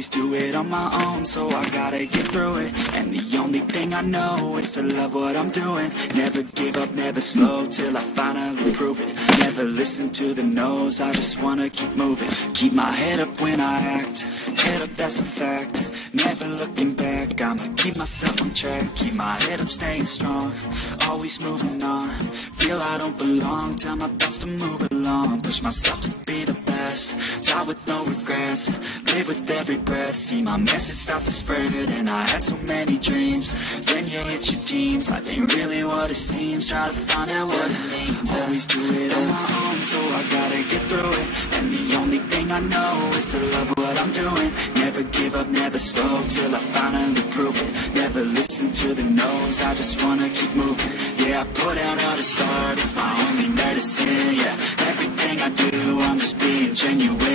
always do it on my own, so I gotta get through it. And the only thing I know is to love what I'm doing. Never give up, never slow, till I finally prove it. Never listen to the no's, I just wanna keep moving. Keep my head up when I act, head up, that's a fact. Never looking back, I'ma keep myself on track. Keep my head up, staying strong, always moving on. Feel I don't belong, tell my best to move along. Push myself to be the best, die with no regrets. Live with every breath, see my message start to spread. And I had so many dreams, then you hit your teens. Life ain't really what it seems, try to find out what it means. Always do it on my own, so I gotta get through it. And the only thing I know is to love what I'm doing. Never give up, never slow, till I finally prove it. Never listen to the no's, I just wanna keep moving. Yeah, I put out all the art, it's my only medicine. Yeah, everything I do, I'm just being genuine.